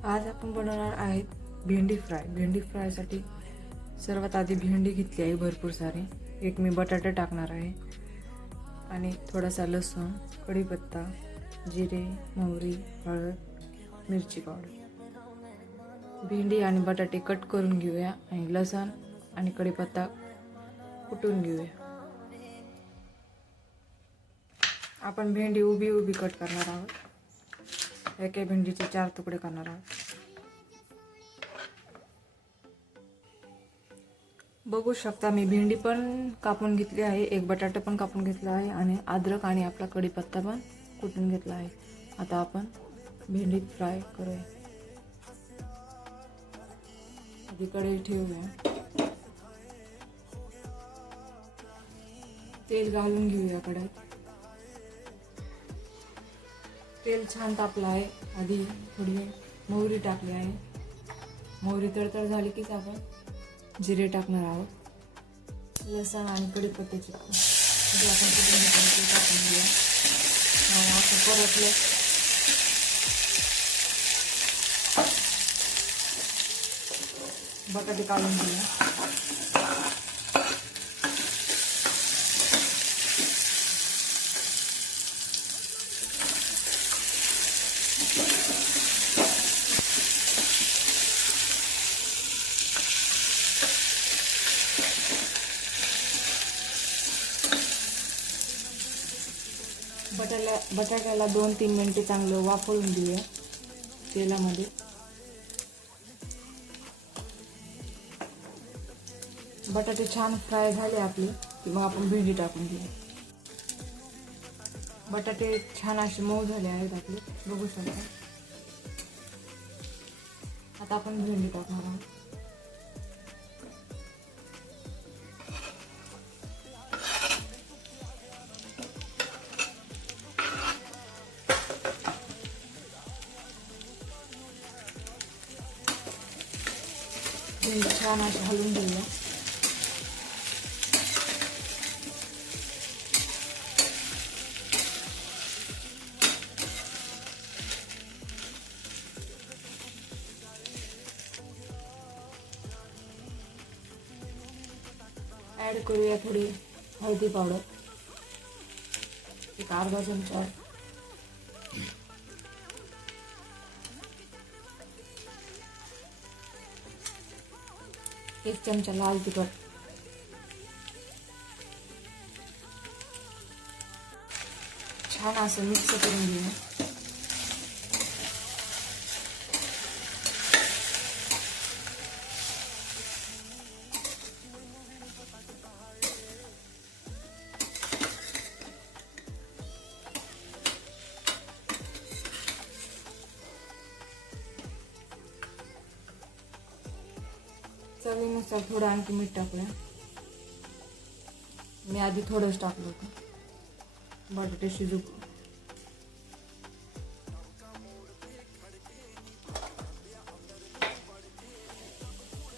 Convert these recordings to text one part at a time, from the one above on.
आज आपण बनवणार आहेत भेंडी फ्राय। भेंडी फ्रायसाठी सर्वात आधी भेंडी घेतली आहे भरपूर सारी। एक मी बटाटा टाकणार आहे आणि थोडासा लसूण, कढीपत्ता, जिरे, मोहरी, हळद, मिरची पावडर। भेंडी आणि बटाटे कट करून घेऊया आणि लसूण आणि कढीपत्ता कुटून घेऊया। आपण भेंडी उभी उभी कट करणार आहोत। एका भेंडीचे 4 तुकडे करणार आहोत। बघू शकता मी भेंडी पण कापून घेतली आहे, एक बटाटा पण कापून घेतला आहे आणि अद्रक आणि आपला कढीपत्ता पण कुटून घेतला आहे। आता आपण भेंडी फ्राय करूया। आधी कढई ठेवूया, तेल घालून घेऊया कढईत। तेल छान तापलं आहे। आधी थोडी मोहरी टाकली आहे। मोहरी तडतड झाली की आपण जिरे टाकणार आहोत। लसूण आणि कढीपत्त्याची जे आपण कुटून घेतलं ते टाकून घेऊया आणि असं परतलं बटाटे काढून घेऊया। बटाट्याला 2-3 मिनिटे चांगलं वाफळून घेऊया तेलामध्ये। बटाटे छान फ्राय झाले आपले की मग आपण भेंडी टाकून घेऊया। बटाटे छान असे मऊ झाले आहेत आपले, बघू शकता। आता आपण भेंडी टाकणार आहोत। भेंडी छान अशी हलवून घेऊया। ऍड करूया थोडी हळदी पावडर, एक अर्धा चमचा। एक चमचा लाल तिखट, छान असं मिक्स करून घेऊया। चवीनुसार थोडं आणखी मीठ टाकूया। मी आधी थोडंच टाकलं होतं बटाटे शिजू।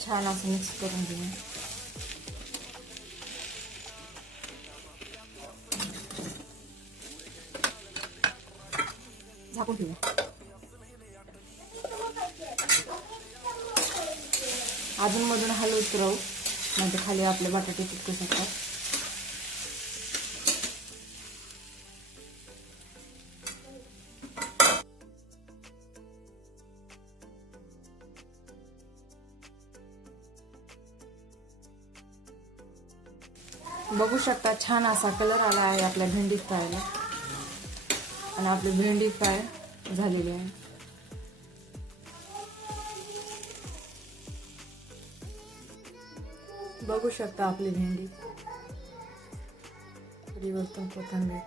छान असं मिक्स करून घेऊया। झाकून ठेवूया। अधूनमधून हलवत राहू, म्हणजे खाली आपले बटाटे चिटकू शकतात। बघू शकता छान असा कलर आला आहे आपल्या भेंडी फ्रायला आणि आपली भेंडी फ्राय झालेली आहे। बघू शकता आपली भेंडी। परिवर्तन कोथिंबीर